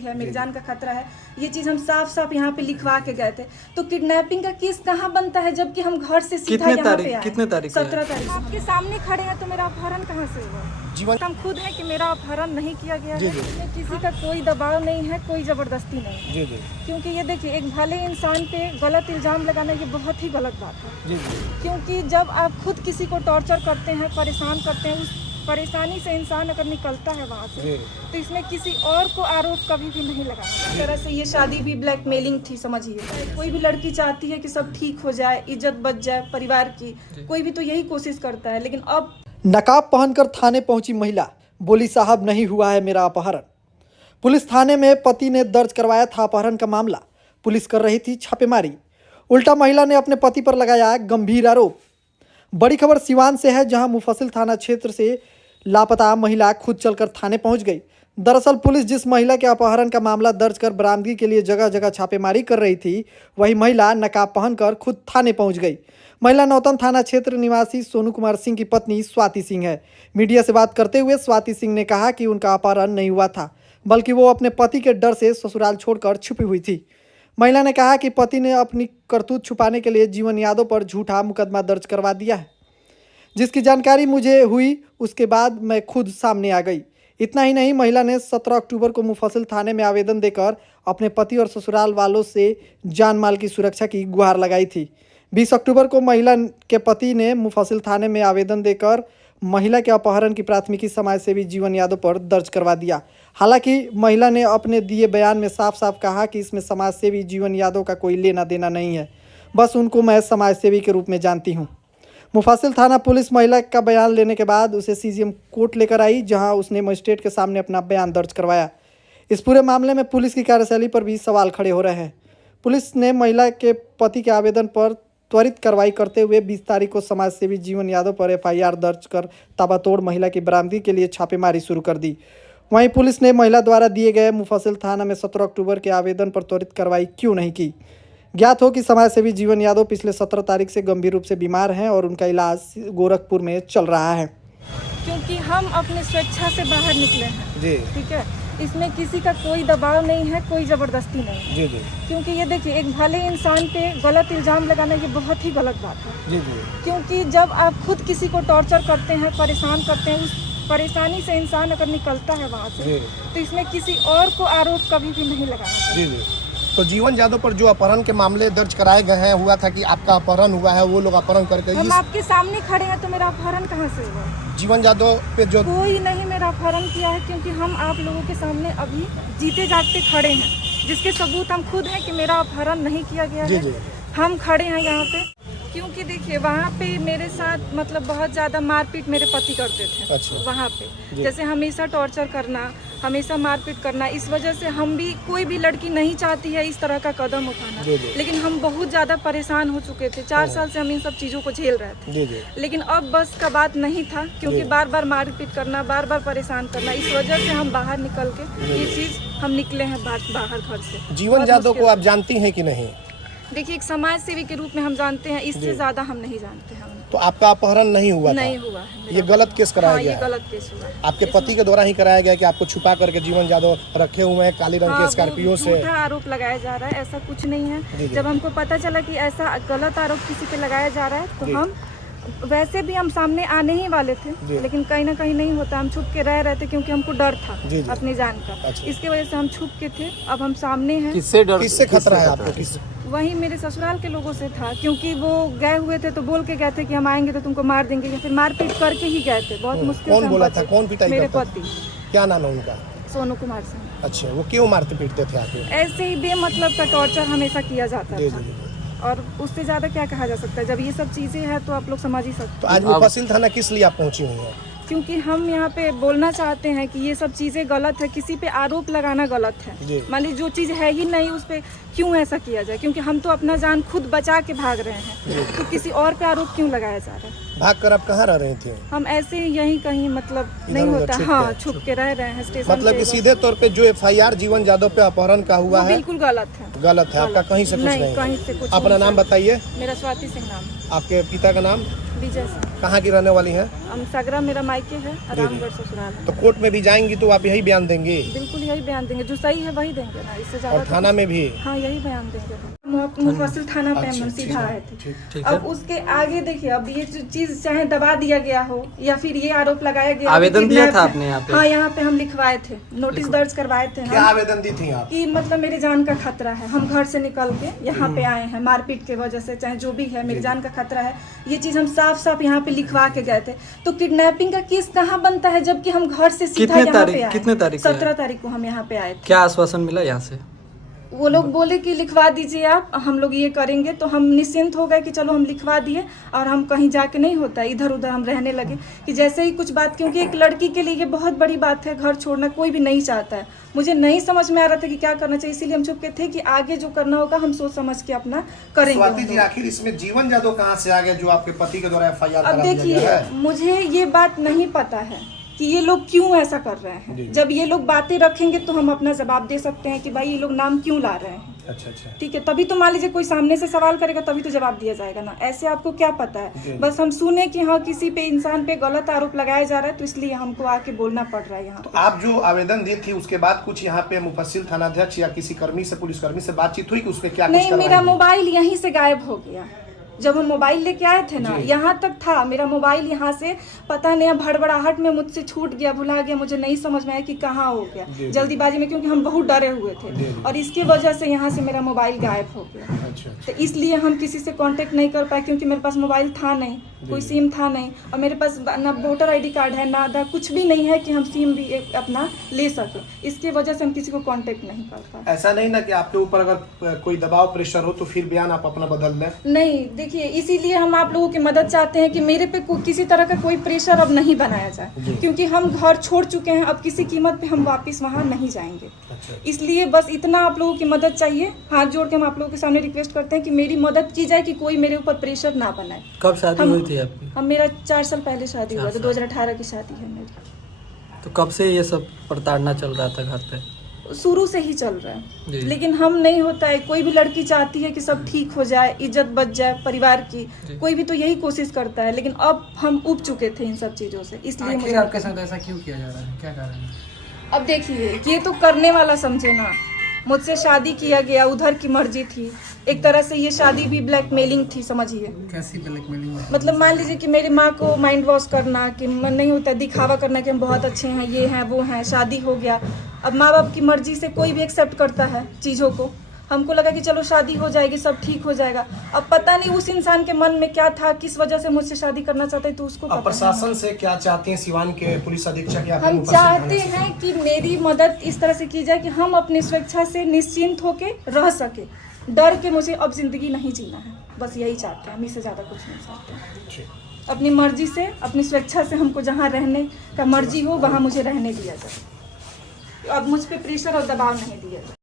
है, मेरी जान का खतरा है, ये चीज हम साफ साफ यहाँ पे लिखवा के गए थे। तो किडनैपिंग का केस कहाँ बनता है जबकि हम घर से सीधा यहाँ पे आए? कितने तारीख 17 तारीख। आपके सामने खड़े हैं तो मेरा अपहरण कहाँ से हुआ? जीवन हम खुद हैं कि मेरा अपहरण नहीं किया गया है। इसमें किसी का कोई दबाव नहीं है, कोई जबरदस्ती नहीं है। जी क्योंकि ये देखिए, एक भले इंसान पे गलत इल्जाम लगाना ये बहुत ही गलत बात है। जी क्योंकि जब आप खुद किसी को टॉर्चर करते हैं, परेशान करते हैं, उस परेशानी से इंसान अगर निकलता है वहाँ से, तो इसमें किसी और को आरोप कभी भी नहीं लगाना। इस तरह से ये शादी भी ब्लैकमेलिंग थी, समझिए। कोई भी लड़की चाहती है कि सब ठीक हो जाए, इज्जत बच जाए परिवार की, कोई भी तो यही कोशिश करता है। लेकिन अब नकाब पहनकर थाने पहुंची महिला, बोली साहब नहीं हुआ है मेरा अपहरण। पुलिस थाने में पति ने दर्ज करवाया था अपहरण का मामला। पुलिस कर रही थी छापेमारी, उल्टा महिला ने अपने पति पर लगाया गंभीर आरोप। बड़ी खबर सिवान से है, जहां मुफस्सिल थाना क्षेत्र से लापता महिला खुद चलकर थाने पहुंच गई। दरअसल पुलिस जिस महिला के अपहरण का मामला दर्ज कर बरामदगी के लिए जगह जगह छापेमारी कर रही थी, वही महिला नकाब पहनकर खुद थाने पहुंच गई। महिला नौतन थाना क्षेत्र निवासी सोनू कुमार सिंह की पत्नी स्वाति सिंह है। मीडिया से बात करते हुए स्वाति सिंह ने कहा कि उनका अपहरण नहीं हुआ था, बल्कि वो अपने पति के डर से ससुराल छोड़कर छुपी हुई थी। महिला ने कहा कि पति ने अपनी करतूत छुपाने के लिए जीवन यादव पर झूठा मुकदमा दर्ज करवा दिया है। जिसकी जानकारी मुझे हुई उसके बाद मैं खुद सामने आ गई। इतना ही नहीं, महिला ने 17 अक्टूबर को मुफस्सिल थाने में आवेदन देकर अपने पति और ससुराल वालों से जान माल की सुरक्षा की गुहार लगाई थी। 20 अक्टूबर को महिला के पति ने मुफस्सिल थाने में आवेदन देकर महिला के अपहरण की प्राथमिकी समाजसेवी जीवन यादव पर दर्ज करवा दिया। हालांकि महिला ने अपने दिए बयान में साफ साफ कहा कि इसमें समाजसेवी जीवन यादव का कोई लेना देना नहीं है, बस उनको मैं समाजसेवी के रूप में जानती हूँ। मुफस्सिल थाना पुलिस महिला का बयान लेने के बाद उसे सीजीएम कोर्ट लेकर आई, जहां उसने मजिस्ट्रेट के सामने अपना बयान दर्ज करवाया। इस पूरे मामले में पुलिस की कार्यशैली पर भी सवाल खड़े हो रहे हैं। पुलिस ने महिला के पति के आवेदन पर त्वरित कार्रवाई करते हुए 20 तारीख को समाजसेवी जीवन यादव पर एफआईआर दर्ज कर ताबड़तोड़ महिला की बरामदगी के लिए छापेमारी शुरू कर दी। वहीं पुलिस ने महिला द्वारा दिए गए मुफस्सिल थाना में 17 अक्टूबर के आवेदन पर त्वरित कार्रवाई क्यों नहीं की। ज्ञात हो कि समाजसेवी जीवन यादव पिछले 17 तारीख से गंभीर रूप से बीमार हैं और उनका इलाज गोरखपुर में चल रहा है। क्योंकि हम अपने स्वेच्छा से बाहर निकले हैं जी ठीक है, इसमें किसी का कोई दबाव नहीं है, कोई जबरदस्ती नहीं है। जी क्योंकि ये देखिए, एक भले इंसान पे गलत इल्जाम लगाना ये बहुत ही गलत बात है। जी क्योंकि जब आप खुद किसी को टॉर्चर करते हैं, परेशान करते हैं, उस परेशानी से इंसान अगर निकलता है वहाँ से, तो इसमें किसी और को आरोप कभी भी नहीं लगाना चाहिए। जी तो जीवन यादव पर जो अपहरण के मामले दर्ज कराए गए हैं, हुआ था कि आपका अपहरण हुआ है, वो लोग अपहरण करके हम आपके सामने खड़े हैं तो मेरा अपहरण कहाँ से हुआ? जीवन यादव पे जो कोई नहीं मेरा अपहरण किया है, क्योंकि हम आप लोगों के सामने अभी जीते जागते खड़े हैं, जिसके सबूत हम खुद हैं कि मेरा अपहरण नहीं किया गया है। हम खड़े हैं यहाँ पे क्योंकि देखिए, वहाँ पे मेरे साथ मतलब बहुत ज़्यादा मारपीट मेरे पति करते थे। अच्छा। वहाँ पे जैसे हमेशा टॉर्चर करना, हमेशा मारपीट करना, इस वजह से हम भी, कोई भी लड़की नहीं चाहती है इस तरह का कदम उठाना, लेकिन हम बहुत ज़्यादा परेशान हो चुके थे। 4 साल से हम इन सब चीज़ों को झेल रहे थे। लेकिन अब बस का बात नहीं था, क्योंकि बार बार मारपीट करना, बार बार परेशान करना, इस वजह से हम बाहर निकल के ये चीज़ हम निकले हैं बाहर घर से। जीवन यादव को आप जानती हैं कि नहीं? देखिए, एक समाज सेवी के रूप में हम जानते हैं, इससे ज्यादा हम नहीं जानते हैं। तो आपका अपहरण नहीं हुआ नहीं था? हुआ है। ये गलत केस कराया हाँ, गया ये गलत केस हुआ है। आपके पति के द्वारा ही कराया गया कि आपको छुपा करके जीवन यादव रखे हुए हैं काली रंग के स्कॉर्पियो से? झूठा आरोप लगाया जा रहा है, ऐसा कुछ नहीं है। जब हमको पता चला कि ऐसा गलत आरोप किसी पे लगाया जा रहा है, तो हम वैसे भी हम सामने आने ही वाले थे, लेकिन कहीं ना कहीं नहीं होता, हम छुप के रह रहे थे, क्योंकि हमको डर था अपनी जान का। अच्छा। इसके वजह से हम छुप के थे। अब हम सामने हैं। किससे डर, किससे खतरा है आपको? किससे? वही मेरे ससुराल के लोगों से था, क्योंकि वो गए हुए थे तो बोल के गए थे कि हम आएंगे तो तुमको मार देंगे, या फिर मारपीट करके ही गए थे। बहुत मुश्किल से कौन बोला था? कौन पिटाई मेरे करता था? पति। क्या नाम है उनका? सोनू कुमार सिंह। अच्छा, वो क्यों मारते पीटते थे आपको? ऐसे ही बेमतलब का टॉर्चर हमेशा किया जाता था, और उससे ज्यादा क्या कहा जा सकता है। जब ये सब चीजें हैं तो आप लोग समझ ही सकते हैं। तो आज मुफस्सिल थाना किस लिए आप पहुंची हुई हैं? क्योंकि हम यहाँ पे बोलना चाहते हैं कि ये सब चीजें गलत है, किसी पे आरोप लगाना गलत है। मान लीजिए जो चीज है ही नहीं, उस पे क्यों ऐसा किया जाए? क्योंकि हम तो अपना जान खुद बचा के भाग रहे हैं, तो किसी और पे आरोप क्यों लगाया जा रहा है? भाग कर आप कहाँ रह रही थी? हम ऐसे यहीं कहीं मतलब नहीं होता, हाँ, छुप के रह रहे हैं स्टेशन मतलब पे। कि सीधे तौर पे जो एफआईआर जीवन यादव पे अपहरण का हुआ है, बिल्कुल गलत है। गलत है, आपका कहीं से कुछ नहीं? कहीं से कुछ। अपना नाम बताइए। मेरा स्वाति सिंह नाम। आपके पिता का नाम? विजय से। कहाँ की रहने वाली हैं? हम सगरा मेरा मायके है, रामगढ़ ससुराल है। तो कोर्ट में भी जाएंगी तो आप यही बयान देंगे? बिल्कुल यही बयान देंगे, जो सही है वही देंगे ना, इससे ज्यादा। और थाना में भी? हाँ यही बयान देंगे। मुफस्सिल थाना पे हम सीधा आए थे। अब उसके आगे देखिए, अब ये जो चीज चाहे दबा दिया गया हो या फिर ये आरोप लगाया गया, आवेदन दिया था आपने यहाँ पे? हाँ यहाँ पे हम लिखवाए थे, नोटिस दर्ज करवाए थे। क्या आवेदन दी थी आप? कि मतलब मेरी जान का खतरा है, हम घर से निकल के यहाँ पे आए हैं मारपीट के वजह से, चाहे जो भी है, मेरी जान का खतरा है, ये चीज हम साफ साफ यहाँ पे लिखवा के गए थे। तो किडनैपिंग का केस कहाँ बनता है जबकि हम घर से सीधा यहाँ पे आए? कितने तारीख? 17 तारीख को हम यहाँ पे आए थे। क्या आश्वासन मिला यहाँ से? वो लोग बोले कि लिखवा दीजिए आप, हम लोग ये करेंगे। तो हम निश्चिंत हो गए कि चलो हम लिखवा दिए, और हम कहीं जाके नहीं होता, इधर उधर हम रहने लगे कि जैसे ही कुछ बात, क्योंकि एक लड़की के लिए ये बहुत बड़ी बात है, घर छोड़ना कोई भी नहीं चाहता है। मुझे नहीं समझ में आ रहा था कि क्या करना चाहिए, इसीलिए हम चुप के थे कि आगे जो करना होगा हम सोच समझ के अपना स्वाति करेंगे। जी, आखिर इसमें जीवन जादव कहाँ से आ गया जो आपके पति के द्वारा FIR अब देखिए, मुझे ये बात नहीं पता है कि ये लोग क्यों ऐसा कर रहे हैं। जब ये लोग बातें रखेंगे तो हम अपना जवाब दे सकते हैं कि भाई ये लोग नाम क्यों ला रहे हैं। अच्छा अच्छा, ठीक है, तभी तो मान लीजिए कोई सामने से सवाल करेगा तभी तो जवाब दिया जाएगा ना, ऐसे आपको क्या पता है। बस हम सुने कि हाँ किसी पे, इंसान पे गलत आरोप लगाया जा रहा है, तो इसलिए हमको आके बोलना पड़ रहा है यहाँ। तो आप जो आवेदन दी थी उसके बाद कुछ यहाँ पे मुफस्सिल थानाध्यक्ष या किसी कर्मी से, पुलिसकर्मी से बातचीत हुई कि उसपे क्या? नहीं, मेरा मोबाइल यहीं से गायब हो गया। जब हम मोबाइल लेके आए थे ना, यहाँ तक था मेरा मोबाइल, यहाँ से पता नहीं भड़बड़ाहट में मुझसे छूट गया, भुला गया, मुझे नहीं समझ में आया कि कहाँ हो गया, जल्दीबाजी में, क्योंकि हम बहुत डरे हुए थे और इसकी वजह से यहाँ से मेरा मोबाइल गायब हो गया। अच्छा, तो इसलिए हम किसी से कांटेक्ट नहीं कर पाए, क्योंकि मेरे पास मोबाइल था नहीं, कोई सिम था नहीं, और मेरे पास ना वोटर ID कार्ड है, ना आधार, कुछ भी नहीं है कि हम सिम भी अपना ले सकें। इसकी वजह से हम किसी को कांटेक्ट नहीं कर पाए। ऐसा नहीं ना कि आपके ऊपर अगर कोई दबाव, प्रेशर हो तो फिर बयान आप अपना बदल लें? नहीं, देखिए इसीलिए हम आप लोगों की मदद चाहते हैं कि मेरे पे किसी तरह का कोई प्रेशर अब नहीं बनाया जाए, क्योंकि हम घर छोड़ चुके हैं, अब किसी कीमत पे हम वापस वहाँ नहीं जाएंगे। अच्छा। इसलिए बस इतना आप लोगों की मदद चाहिए, हाथ जोड़ के हम आप लोगों के सामने रिक्वेस्ट करते हैं कि मेरी मदद की जाए, कि कोई मेरे ऊपर प्रेशर ना बनाए। कब शादी हुई थी आपकी? हम मेरा 4 साल पहले शादी हुआ था, 2018 की शादी है मेरी। तो कब से ये सब प्रताड़ना चल रहा था घर पे? शुरू से ही चल रहा जी। है, लेकिन हम नहीं होता है। कोई भी लड़की चाहती है कि सब ठीक हो जाए, इज्जत बच जाए परिवार की, कोई भी तो यही कोशिश करता है, लेकिन अब हम उब चुके थे इन सब चीज़ों से, इसलिए मुझे आपके साथ ऐसा क्यों किया जा रहा है, क्या कारण है? अब देखिए, ये तो करने वाला समझे ना, मुझसे शादी किया गया, उधर की मर्जी थी, एक तरह से ये शादी भी ब्लैकमेलिंग थी, समझिए। कैसी ब्लैकमेलिंग? मतलब मान लीजिए कि मेरी माँ को माइंड वॉश करना, कि मन नहीं होता, दिखावा करना कि हम बहुत अच्छे हैं, ये हैं वो हैं, शादी हो गया। अब माँ बाप की मर्जी से कोई भी एक्सेप्ट करता है चीज़ों को, हमको लगा कि चलो शादी हो जाएगी, सब ठीक हो जाएगा। अब पता नहीं उस इंसान के मन में क्या था, किस वजह से मुझसे शादी करना चाहते, तो उसको अब प्रशासन से क्या चाहते हैं, सिवान के पुलिस अधीक्षक या हम चाहते हैं कि मेरी मदद इस तरह से की जाए कि हम अपनी सुरक्षा से निश्चिंत होके रह सके, डर के मुझे अब जिंदगी नहीं जीना है, बस यही चाहते हैं, हम इससे ज़्यादा कुछ नहीं चाहते। अपनी मर्जी से, अपनी स्वेच्छा से हमको जहाँ रहने का मर्जी हो वहाँ मुझे रहने दिया जाए, अब मुझ पे प्रेशर और दबाव नहीं दिया जाए।